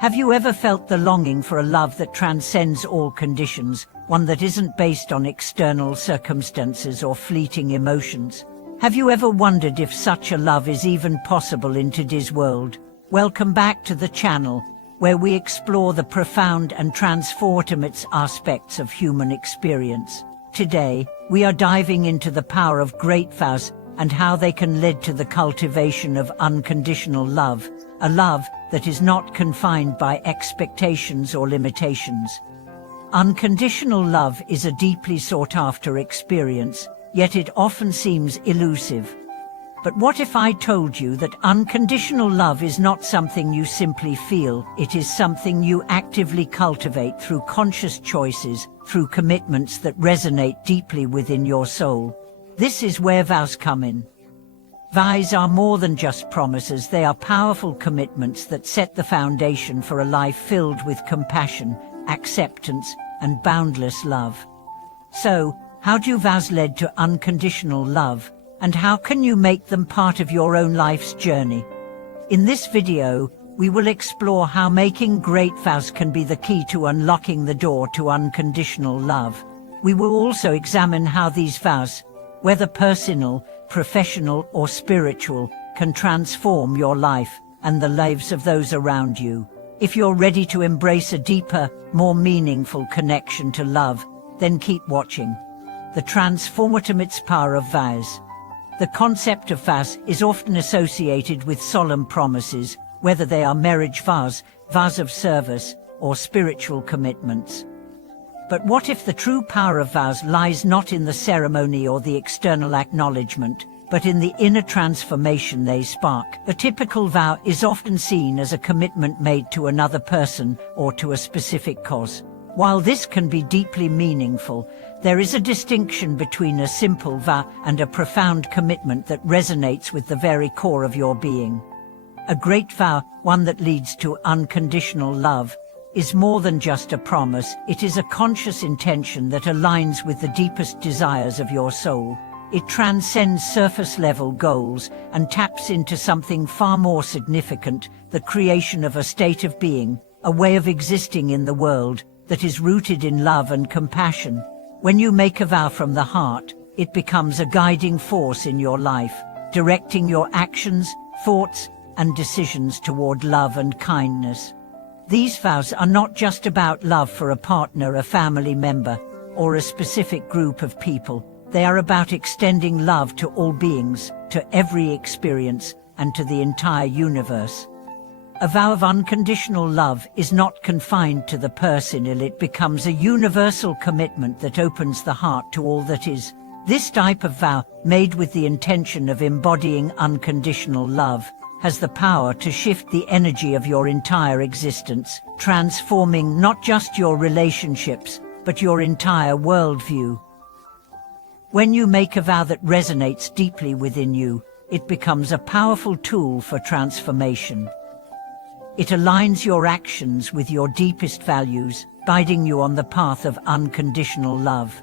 Have you ever felt the longing for a love that transcends all conditions, one that isn't based on external circumstances or fleeting emotions? Have you ever wondered if such a love is even possible in today's world? Welcome back to the channel, where we explore the profound and transformative aspects of human experience. Today, we are diving into the power of great vows and how they can lead to the cultivation of unconditional love, a love that is not confined by expectations or limitations. Unconditional love is a deeply sought-after experience, yet it often seems elusive. But what if I told you that unconditional love is not something you simply feel, it is something you actively cultivate through conscious choices, through commitments that resonate deeply within your soul? This is where vows come in. Vows are more than just promises, they are powerful commitments that set the foundation for a life filled with compassion, acceptance, and boundless love. So, how do vows lead to unconditional love, and how can you make them part of your own life's journey? In this video, we will explore how making great vows can be the key to unlocking the door to unconditional love. We will also examine how these vows, whether personal, professional, or spiritual, can transform your life and the lives of those around you. If you're ready to embrace a deeper, more meaningful connection to love, then keep watching. The transformative power of vows. The concept of vows is often associated with solemn promises, whether they are marriage vows, vows of service, or spiritual commitments. But what if the true power of vows lies not in the ceremony or the external acknowledgement, but in the inner transformation they spark? A typical vow is often seen as a commitment made to another person or to a specific cause. While this can be deeply meaningful, there is a distinction between a simple vow and a profound commitment that resonates with the very core of your being. A great vow, one that leads to unconditional love, is more than just a promise, it is a conscious intention that aligns with the deepest desires of your soul. It transcends surface-level goals and taps into something far more significant, the creation of a state of being, a way of existing in the world, that is rooted in love and compassion. When you make a vow from the heart, it becomes a guiding force in your life, directing your actions, thoughts, and decisions toward love and kindness. These vows are not just about love for a partner, a family member, or a specific group of people. They are about extending love to all beings, to every experience, and to the entire universe. A vow of unconditional love is not confined to the personal, it becomes a universal commitment that opens the heart to all that is. This type of vow, made with the intention of embodying unconditional love, has the power to shift the energy of your entire existence, transforming not just your relationships, but your entire worldview. When you make a vow that resonates deeply within you, it becomes a powerful tool for transformation. It aligns your actions with your deepest values, guiding you on the path of unconditional love.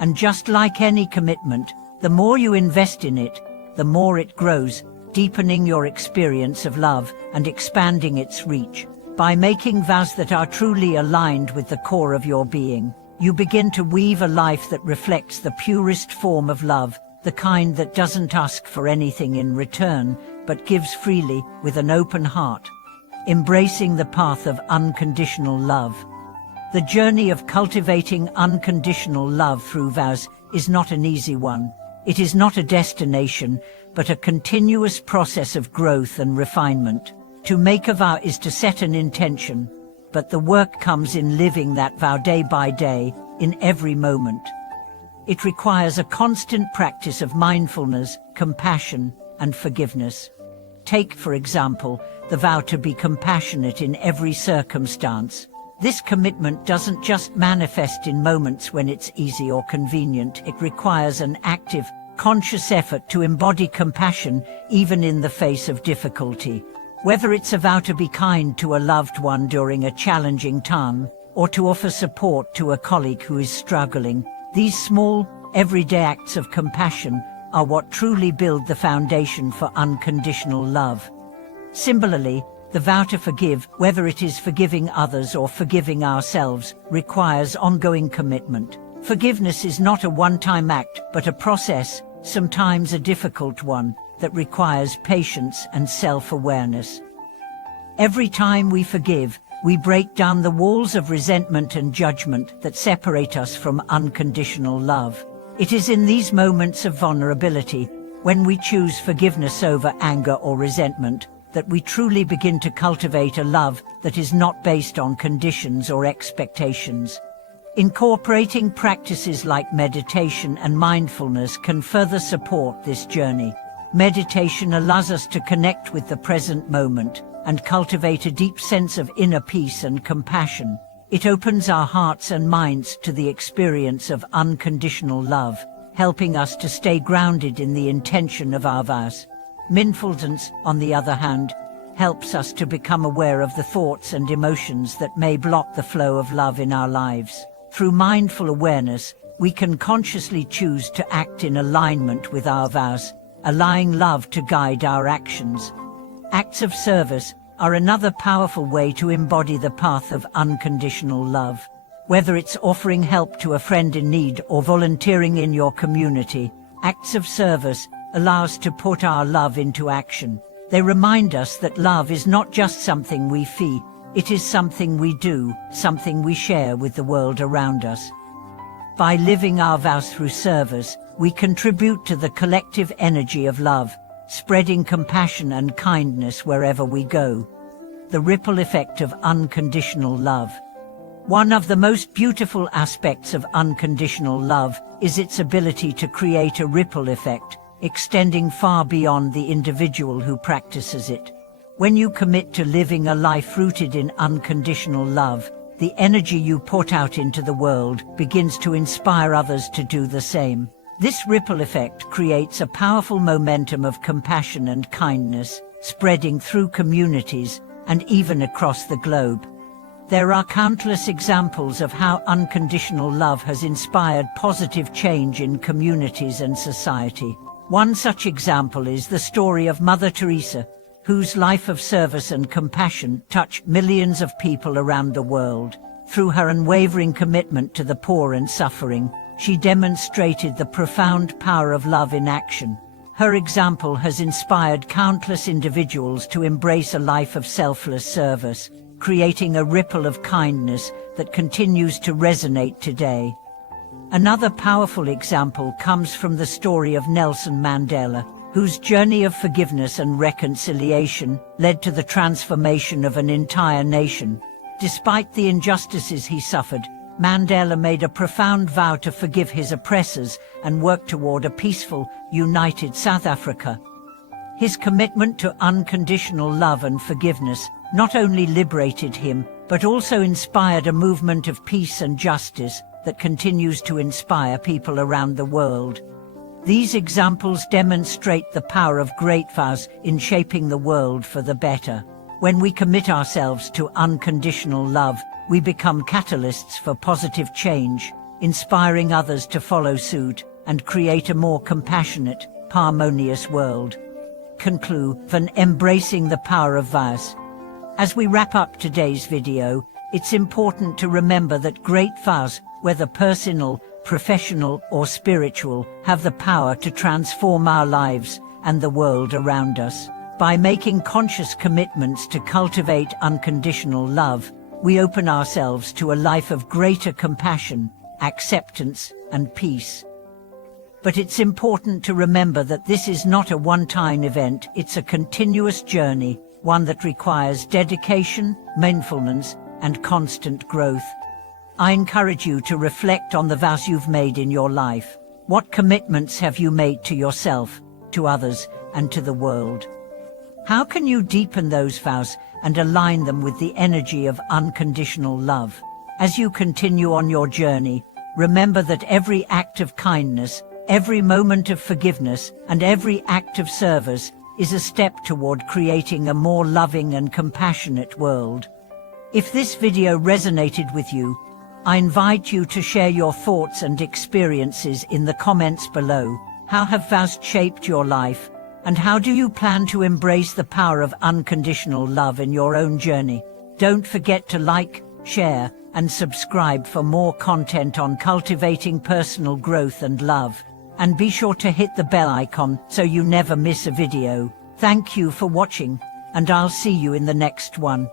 And just like any commitment, the more you invest in it, the more it grows, deepening your experience of love and expanding its reach. By making vows that are truly aligned with the core of your being, you begin to weave a life that reflects the purest form of love, the kind that doesn't ask for anything in return, but gives freely, with an open heart. Embracing the path of unconditional love. The journey of cultivating unconditional love through vows is not an easy one. It is not a destination, but a continuous process of growth and refinement. To make a vow is to set an intention, but the work comes in living that vow day by day, in every moment. It requires a constant practice of mindfulness, compassion, and forgiveness. Take, for example, the vow to be compassionate in every circumstance. This commitment doesn't just manifest in moments when it's easy or convenient. It requires an active, conscious effort to embody compassion even in the face of difficulty. Whether it's a vow to be kind to a loved one during a challenging time, or to offer support to a colleague who is struggling, these small, everyday acts of compassion are what truly build the foundation for unconditional love. Similarly, The vow to forgive, whether it is forgiving others or forgiving ourselves, requires ongoing commitment. Forgiveness is not a one-time act, but a process, sometimes a difficult one, that requires patience and self-awareness. Every time we forgive, we break down the walls of resentment and judgment that separate us from unconditional love. It is in these moments of vulnerability, when we choose forgiveness over anger or resentment, that we truly begin to cultivate a love that is not based on conditions or expectations. Incorporating practices like meditation and mindfulness can further support this journey. Meditation allows us to connect with the present moment and cultivate a deep sense of inner peace and compassion. It opens our hearts and minds to the experience of unconditional love, helping us to stay grounded in the intention of our vows. Mindfulness, on the other hand, helps us to become aware of the thoughts and emotions that may block the flow of love in our lives. Through mindful awareness, we can consciously choose to act in alignment with our vows, allowing love to guide our actions. Acts of service are another powerful way to embody the path of unconditional love. Whether it's offering help to a friend in need or volunteering in your community, acts of service allow us to put our love into action. They remind us that love is not just something we feel, it is something we do, something we share with the world around us. By living our vows through service, we contribute to the collective energy of love, spreading compassion and kindness wherever we go. The ripple effect of unconditional love. One of the most beautiful aspects of unconditional love is its ability to create a ripple effect, extending far beyond the individual who practices it. When you commit to living a life rooted in unconditional love, the energy you put out into the world begins to inspire others to do the same. This ripple effect creates a powerful momentum of compassion and kindness, spreading through communities and even across the globe. There are countless examples of how unconditional love has inspired positive change in communities and society. One such example is the story of Mother Teresa, whose life of service and compassion touched millions of people around the world. Through her unwavering commitment to the poor and suffering, she demonstrated the profound power of love in action. Her example has inspired countless individuals to embrace a life of selfless service, creating a ripple of kindness that continues to resonate today. Another powerful example comes from the story of Nelson Mandela, whose journey of forgiveness and reconciliation led to the transformation of an entire nation. Despite the injustices he suffered, Mandela made a profound vow to forgive his oppressors and work toward a peaceful, united South Africa. His commitment to unconditional love and forgiveness not only liberated him, but also inspired a movement of peace and justice that continues to inspire people around the world. These examples demonstrate the power of great vows in shaping the world for the better. When we commit ourselves to unconditional love, we become catalysts for positive change, inspiring others to follow suit and create a more compassionate, harmonious world. Conclusion: embracing the power of vows. As we wrap up today's video, it's important to remember that great vows, whether personal, professional, or spiritual, have the power to transform our lives and the world around us. By making conscious commitments to cultivate unconditional love, we open ourselves to a life of greater compassion, acceptance, and peace. But it's important to remember that this is not a one-time event, it's a continuous journey, one that requires dedication, mindfulness, and constant growth. I encourage you to reflect on the vows you've made in your life. What commitments have you made to yourself, to others, and to the world? How can you deepen those vows and align them with the energy of unconditional love? As you continue on your journey, remember that every act of kindness, every moment of forgiveness, and every act of service is a step toward creating a more loving and compassionate world. If this video resonated with you, I invite you to share your thoughts and experiences in the comments below. How have vows shaped your life? And how do you plan to embrace the power of unconditional love in your own journey? Don't forget to like, share, and subscribe for more content on cultivating personal growth and love. And be sure to hit the bell icon so you never miss a video. Thank you for watching, and I'll see you in the next one.